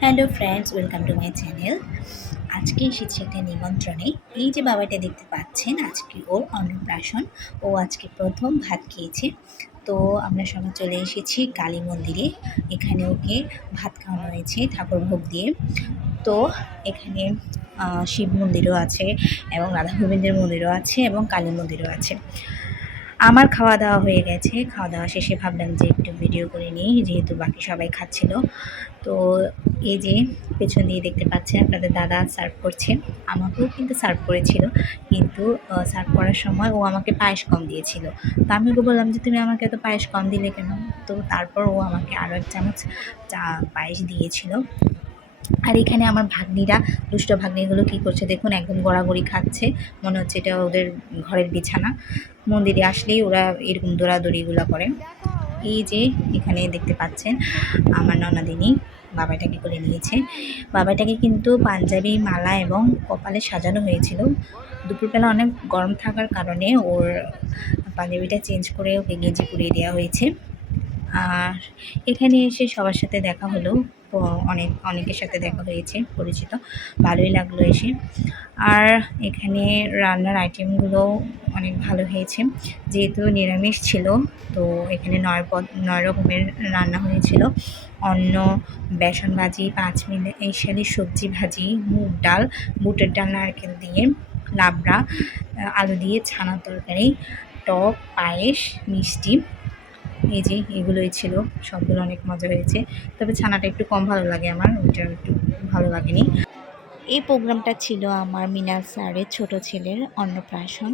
Hello friends, welcome to my channel. আজকে এসেছি একটা নিমন্ত্রণে। এই যে বাবাটা দেখতে পাচ্ছেন, আজকে ওর অন্নপ্রাশন। ও আজকে প্রথম ভাত খেয়েছে। তো আমরা সবাই চলে এসেছি কালী মন্দিরে। এখানে ওকে ভাত খাওয়ানো হয়েছে ঠাকুর ভোগ দিয়ে। তো এখানে শিব মন্দিরও আছে এবং রাধা গোবিন্দের মন্দিরও আছে এবং কালী মন্দিরও আছে। আমার খাওয়া দাওয়া হয়ে গেছে। খাওয়া দাওয়া শেষে ভাবলাম যে একটু ভিডিও করে নিই, যেহেতু বাকি সবাই খাচ্ছিল। তো এই যে পেছন দিয়ে দেখতে পাচ্ছেন আপনাদের দাদা সার্ভ করছে। আমাকেও কিন্তু সার্ভ করেছিল, কিন্তু সার্ভ করার সময় ও আমাকে পায়েস কম দিয়েছিল। তো আমি ওকে বললাম যে তুমি আমাকে এত পায়েস কম দিলে কেন? তো তারপর ও আমাকে আরও 1 চামচ পায়েস দিয়েছিল। আর এখানে আমার ভাগ্নিরা, দুষ্ট ভাগ্নিগুলো কী করছে দেখুন, একদম গড়াগড়ি খাচ্ছে। মনে হচ্ছে এটা ওদের ঘরের বিছানা। মন্দিরে আসলেই ওরা এরকম দৌড়াদৌড়িগুলো করে। এই যে এখানে দেখতে পাচ্ছেন আমার ননদিনী বাবাটাকে করে নিয়েছে। বাবাটাকে কিন্তু পাঞ্জাবি মালা এবং কপালে সাজানো হয়েছিল। দুপুরবেলা অনেক গরম থাকার কারণে ওর পাঞ্জাবিটা চেঞ্জ করে ওকে গেঞ্জি পরিয়ে দেওয়া হয়েছে। আর এখানে এসে সবার সাথে দেখা হলো, অনেকের সাথে দেখা হয়েছে পরিচিত, ভালোই লাগলো এসে। আর এখানে রান্নার আইটেমগুলো অনেক ভালো হয়েছে, যেহেতু নিরামিষ ছিল। তো এখানে 9 রকমের রান্না হয়েছিল। অন্ন, বেসন ভাজি, 5 মিশালি সবজি ভাজি, মুগ ডাল, বুটের ডাল, নারকেল দিয়ে লাবড়া, আলু দিয়ে ছানা তরকারি, টক, পায়েস, মিষ্টি। এই যে এগুলোই ছিল, সবগুলো অনেক মজা হয়েছে। তবে ছানাটা একটু কম ভালো লাগে আমার, ওইটা একটু ভালো লাগেনি। এই প্রোগ্রামটা ছিল আমার মিনাল স্যারের ছোট ছেলের অন্নপ্রাশন।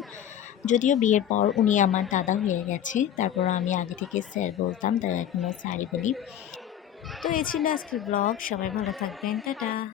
যদিও বিয়ের পর উনি আমার দাদা হয়ে গেছে, তারপর আমি আগে থেকে স্যার বলতাম, তাই এখনও স্যারই বলি। তো এই ছিল আজকের ব্লগ। সবাই ভালো থাকবেন, টাটা।